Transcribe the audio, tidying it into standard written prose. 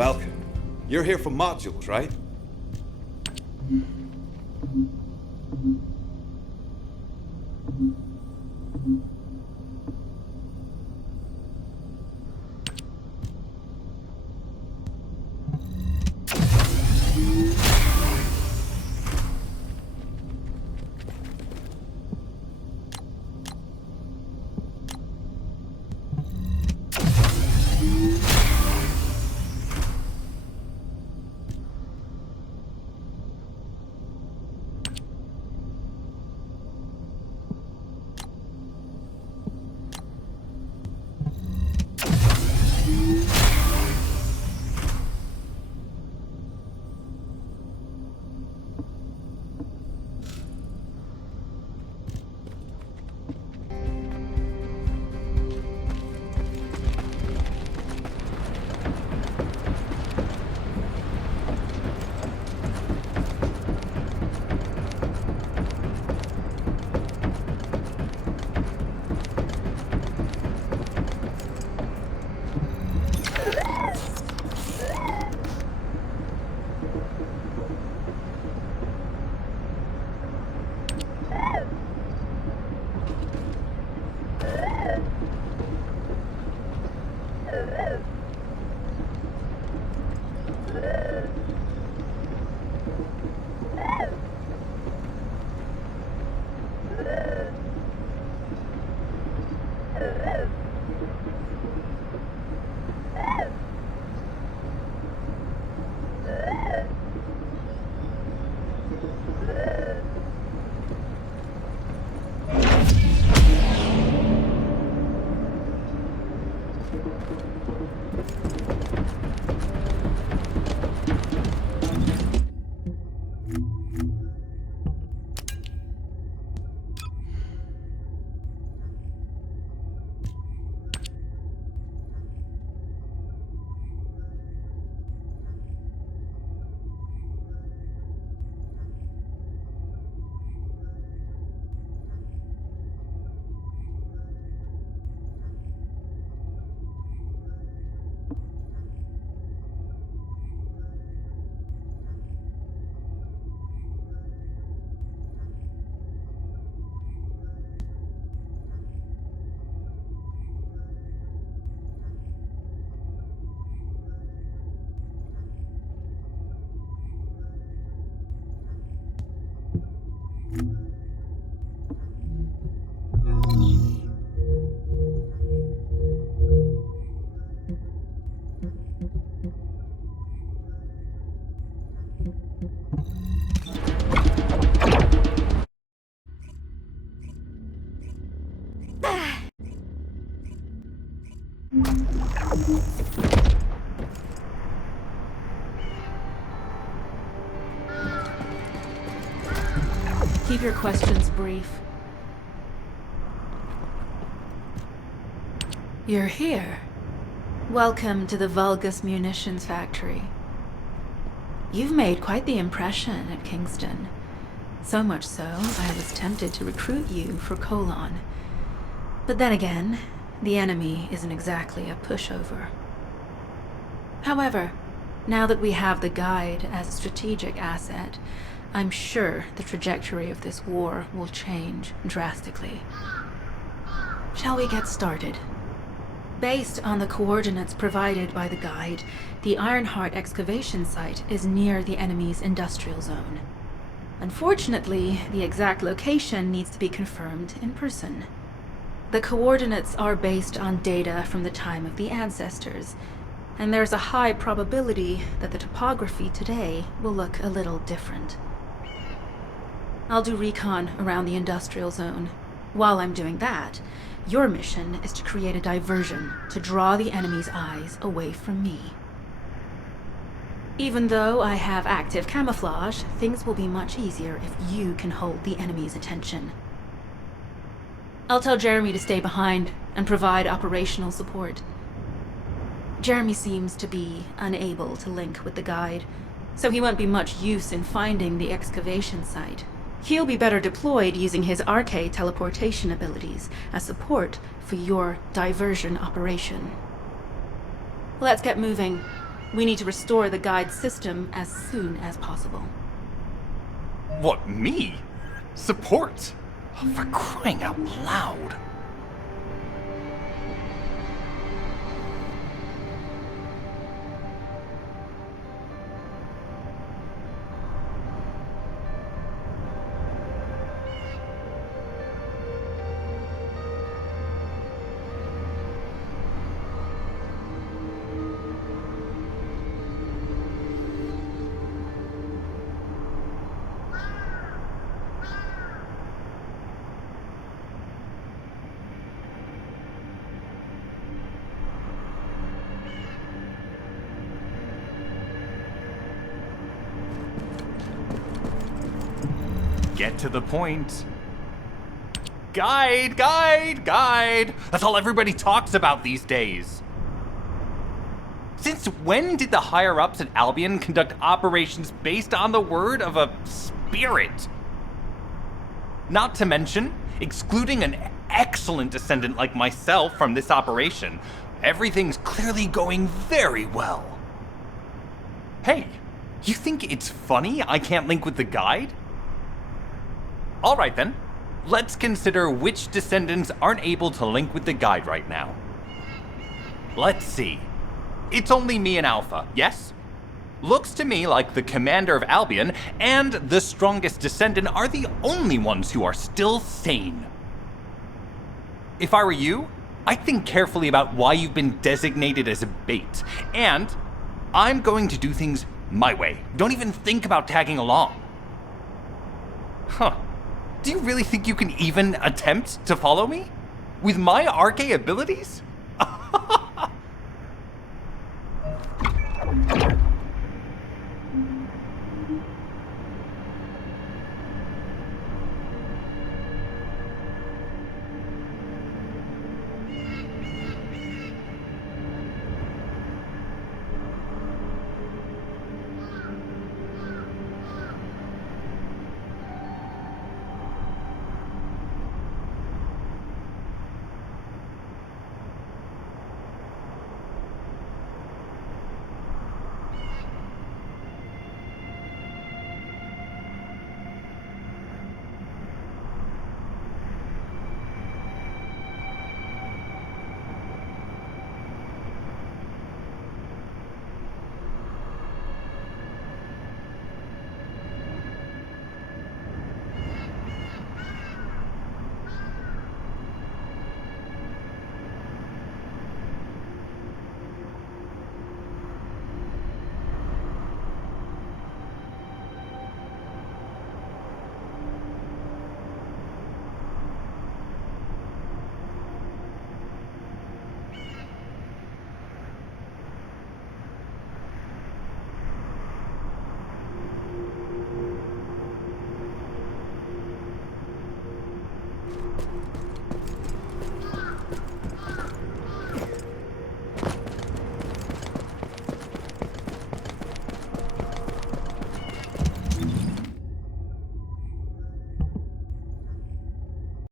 Welcome. You're here for modules, right? Keep your questions brief. You're here. Welcome to the Vulgus Munitions Factory. You've made quite the impression at Kingston. So much so, I was tempted to recruit you for Colon. But then again, the enemy isn't exactly a pushover. However, now that we have the guide as a strategic asset, I'm sure the trajectory of this war will change drastically. Shall we get started? Based on the coordinates provided by the guide, the Ironheart excavation site is near the enemy's industrial zone. Unfortunately, the exact location needs to be confirmed in person. The coordinates are based on data from the time of the ancestors, and there's a high probability that the topography today will look a little different. I'll do recon around the industrial zone. While I'm doing that, your mission is to create a diversion to draw the enemy's eyes away from me. Even though I have active camouflage, things will be much easier if you can hold the enemy's attention. I'll tell Jeremy to stay behind and provide operational support. Jeremy seems to be unable to link with the guide, so he won't be much use in finding the excavation site. He'll be better deployed using his arcade teleportation abilities as support for your diversion operation. Let's get moving. We need to restore the guide system as soon as possible. What, me? Support? For crying out loud. Get to the point. Guide, guide, guide. That's all everybody talks about these days. Since when did the higher-ups at Albion conduct operations based on the word of a spirit? Not to mention, excluding an excellent descendant like myself from this operation, everything's clearly going very well. Hey, you think it's funny I can't link with the guide? Alright then, let's consider which descendants aren't able to link with the guide right now. Let's see. It's only me and Alpha, yes? Looks to me like the commander of Albion and the strongest descendant are the only ones who are still sane. If I were you, I'd think carefully about why you've been designated as a bait, and I'm going to do things my way. Don't even think about tagging along. Huh. Do you really think you can even attempt to follow me? With my arcane abilities?